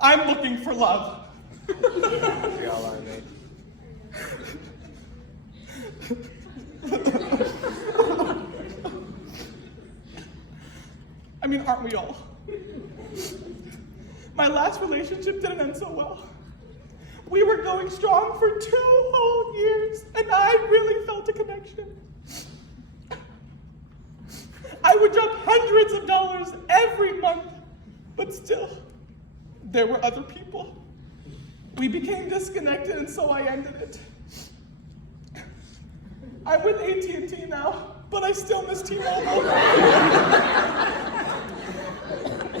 I'm looking for love. We all are, mate. I mean, aren't we all? My last relationship didn't end so well. We were going strong for 2 whole years, and I really felt a connection. I would drop hundreds of dollars every month, but still, there were other people. We became disconnected, and so I ended it. I'm with AT&T now, but I still miss T-Mobile.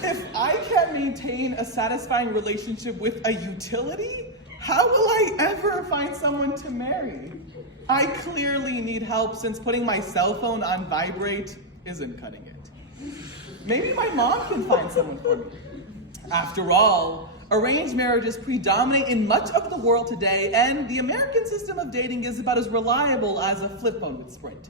If I can't maintain a satisfying relationship with a utility, how will I ever find someone to marry? I clearly need help since putting my cell phone on vibrate isn't cutting it. Maybe my mom can find someone for me. After all, arranged marriages predominate in much of the world today, and the American system of dating is about as reliable as a flip phone with Sprint.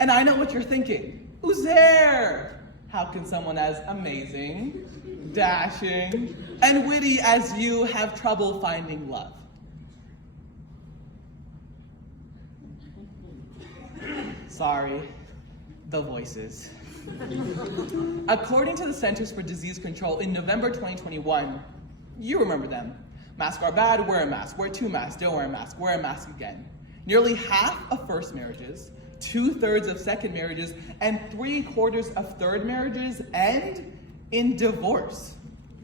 And I know what you're thinking. Uzair! How can someone as amazing, dashing, and witty as you have trouble finding love? Sorry, the voices. According to the Centers for Disease Control, in November 2021, you remember them. Masks are bad, wear a mask. Wear 2 masks, don't wear a mask. Wear a mask again. Nearly half of first marriages, 2/3 of second marriages, and 3/4 of third marriages end in divorce.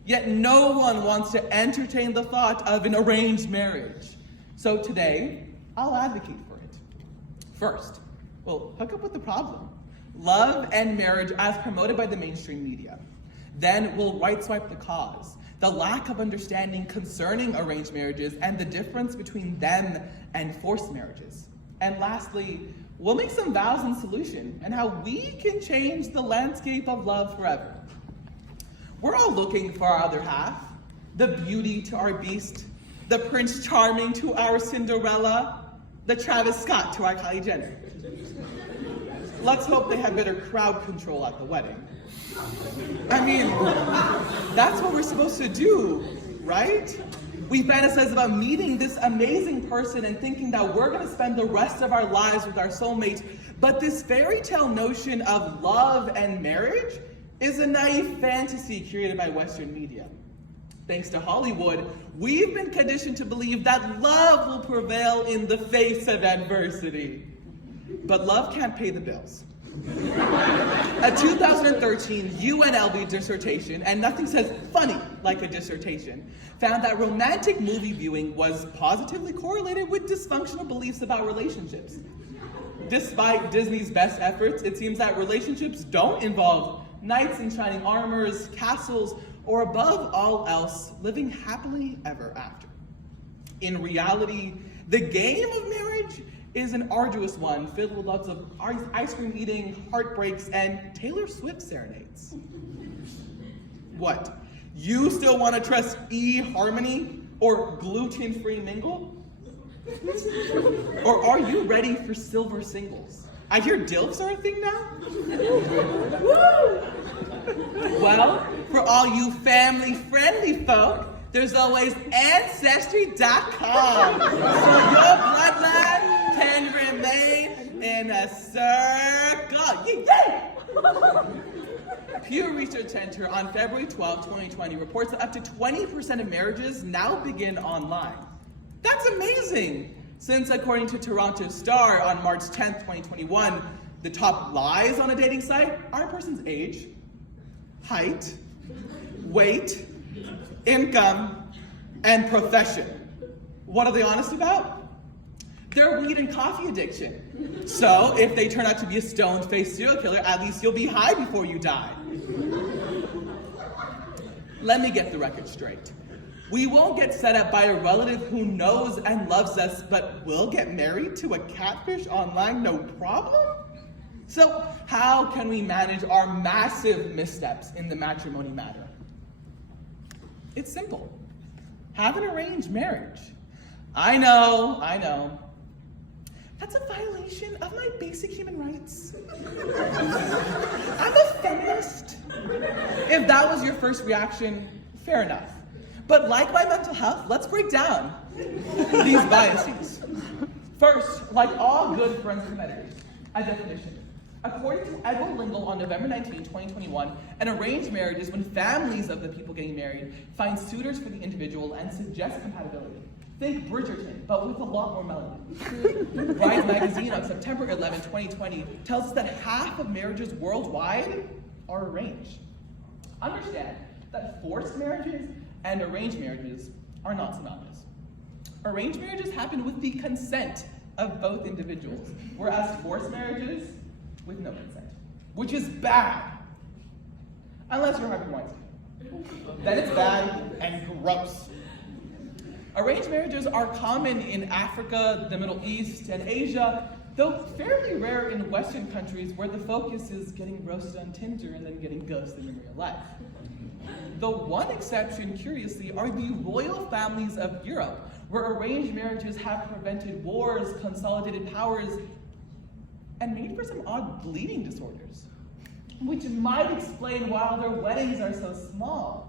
Yet no one wants to entertain the thought of an arranged marriage. So today, I'll advocate for it. First, we'll hook up with the problem. Love and marriage as promoted by the mainstream media. Then we'll right swipe the cause, the lack of understanding concerning arranged marriages and the difference between them and forced marriages. And lastly, we'll make some vows and solution and how we can change the landscape of love forever. We're all looking for our other half, the beauty to our beast, the Prince Charming to our Cinderella, the Travis Scott to our Kylie Jenner. Let's hope they have better crowd control at the wedding. I mean, that's what we're supposed to do, right? We fantasize about meeting this amazing person and thinking that we're gonna spend the rest of our lives with our soulmate, but this fairy tale notion of love and marriage is a naive fantasy created by Western media. Thanks to Hollywood, we've been conditioned to believe that love will prevail in the face of adversity. But love can't pay the bills. A 2013 UNLV dissertation, and nothing says funny like a dissertation, found that romantic movie viewing was positively correlated with dysfunctional beliefs about relationships. Despite Disney's best efforts, it seems that relationships don't involve knights in shining armors, castles, or above all else, living happily ever after. In reality, the game of marriage is an arduous one filled with lots of ice cream eating, heartbreaks, and Taylor Swift serenades. What? You still want to trust eHarmony or gluten-free mingle? Or are you ready for silver singles? I hear DILFs are a thing now? Well, for all you family-friendly folk, there's always Ancestry.com. So your bloodline can remain in a circle. Yay! Pew Research Center on February 12, 2020 reports that up to 20% of marriages now begin online. That's amazing, since according to Toronto Star on March 10, 2021, the top lies on a dating site are a person's age, height, weight, income, and profession. What are they honest about? Their weed and coffee addiction. So if they turn out to be a stone-faced serial killer, at least you'll be high before you die. Let me get the record straight. We won't get set up by a relative who knows and loves us, but we'll get married to a catfish online, no problem? So how can we manage our massive missteps in the matrimony matter? It's simple. Have an arranged marriage. I know. That's a violation of my basic human rights. I'm a feminist. If that was your first reaction, fair enough. But like my mental health, let's break down these biases. First, like all good forensic measures, a definition. According to Edward Lingle on November 19, 2021, an arranged marriage is when families of the people getting married find suitors for the individual and suggest compatibility. Think Bridgerton, but with a lot more melanin. Rise magazine on September 11, 2020 tells us that half of marriages worldwide are arranged. Understand that forced marriages and arranged marriages are not synonymous. Arranged marriages happen with the consent of both individuals, whereas forced marriages with no consent, which is bad, unless you're Harvey Weinstein. Then it's bad and gross. Arranged marriages are common in Africa, the Middle East, and Asia, though fairly rare in Western countries where the focus is getting roasted on Tinder and then getting ghosted in real life. The one exception, curiously, are the royal families of Europe, where arranged marriages have prevented wars, consolidated powers, and made for some odd bleeding disorders, which might explain why their weddings are so small.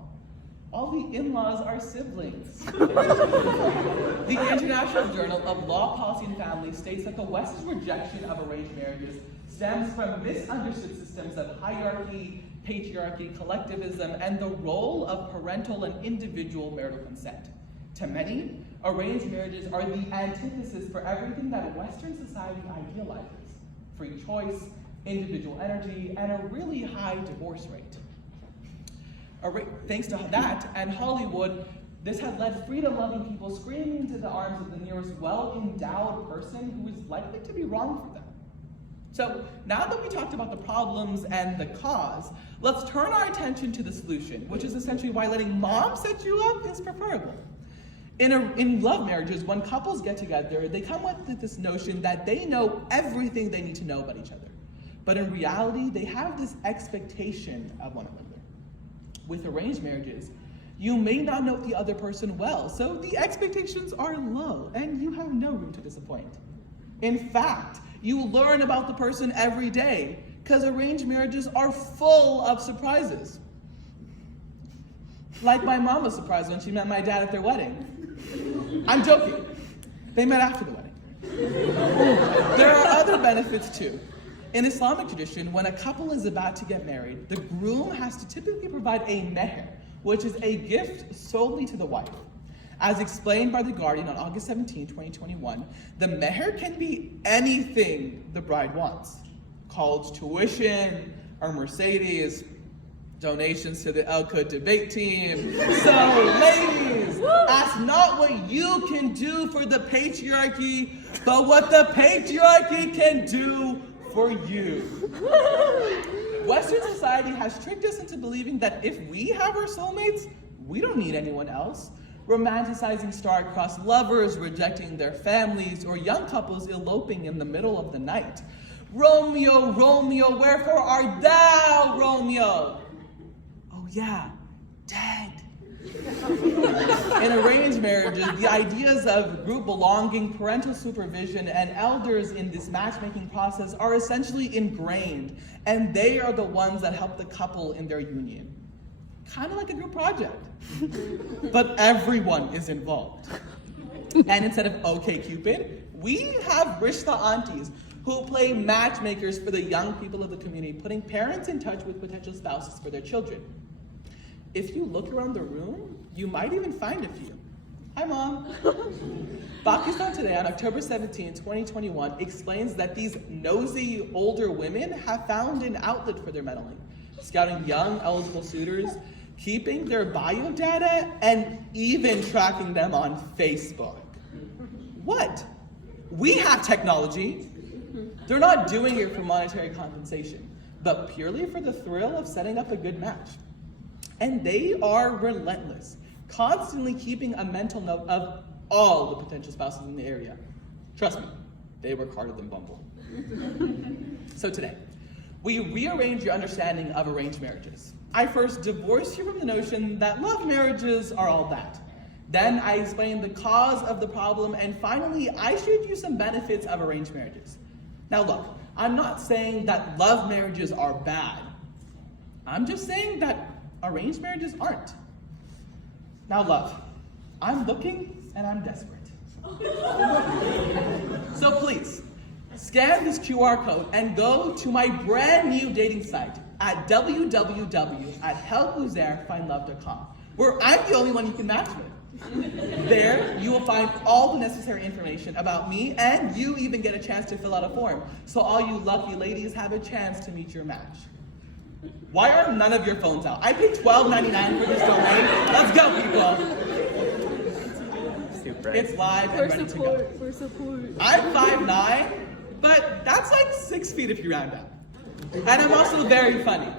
All the in-laws are siblings. The International Journal of Law, Policy, and Family states that the West's rejection of arranged marriages stems from misunderstood systems of hierarchy, patriarchy, collectivism, and the role of parental and individual marital consent. To many, arranged marriages are the antithesis for everything that Western society idealizes: free choice, individual energy, and a really high divorce rate. Thanks to that and Hollywood, this has led freedom-loving people screaming into the arms of the nearest well-endowed person who is likely to be wrong for them. So now that we talked about the problems and the cause, let's turn our attention to the solution, which is essentially why letting mom set you up is preferable. In love marriages, when couples get together, they come with this notion that they know everything they need to know about each other. But in reality, they have this expectation of one another. With arranged marriages, you may not know the other person well, so the expectations are low, and you have no room to disappoint. In fact, you learn about the person every day, because arranged marriages are full of surprises. Like my mom was surprised when she met my dad at their wedding. I'm joking. They met after the wedding. There are other benefits too. In Islamic tradition, when a couple is about to get married, the groom has to typically provide a meher, which is a gift solely to the wife. As explained by The Guardian on August 17, 2021, the meher can be anything the bride wants. College tuition, or Mercedes, donations to the El-Qud debate team. So, ladies, ask not what you can do for the patriarchy, but what the patriarchy can do for you. Western society has tricked us into believing that if we have our soulmates, we don't need anyone else. Romanticizing star-crossed lovers rejecting their families, or young couples eloping in the middle of the night. Romeo, Romeo, wherefore art thou, Romeo? Oh yeah, dead. In arranged marriages, the ideas of group belonging, parental supervision, and elders in this matchmaking process are essentially ingrained, and they are the ones that help the couple in their union. Kind of like a group project. But everyone is involved. And instead of OkCupid, we have Rishta aunties who play matchmakers for the young people of the community, putting parents in touch with potential spouses for their children. If you look around the room, you might even find a few. Hi, Mom. Pakistan Today on October 17, 2021 explains that these nosy older women have found an outlet for their meddling, scouting young eligible suitors, keeping their bio data, and even tracking them on Facebook. What? We have technology. They're not doing it for monetary compensation, but purely for the thrill of setting up a good match. And they are relentless, constantly keeping a mental note of all the potential spouses in the area. Trust me, they work harder than Bumble. So today, we rearrange your understanding of arranged marriages. I first divorce you from the notion that love marriages are all that. Then I explain the cause of the problem, and finally, I showed you some benefits of arranged marriages. Now look, I'm not saying that love marriages are bad. I'm just saying that arranged marriages aren't. Now love, I'm looking and I'm desperate. So please, scan this QR code and go to my brand new dating site at www.helpuzairfindlove.com, where I'm the only one you can match with. There, you will find all the necessary information about me, and you even get a chance to fill out a form, so all you lucky ladies have a chance to meet your match. Why are none of your phones out? I paid $12.99 for this domain. Let's go, people. Super. It's live and ready to go. For support. I'm 5'9", but that's like 6 feet if you round up. And I'm also very funny.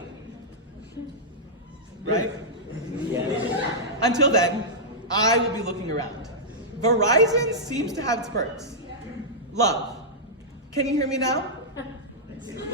Right? Yeah. Until then, I will be looking around. Verizon seems to have its perks. Love, can you hear me now?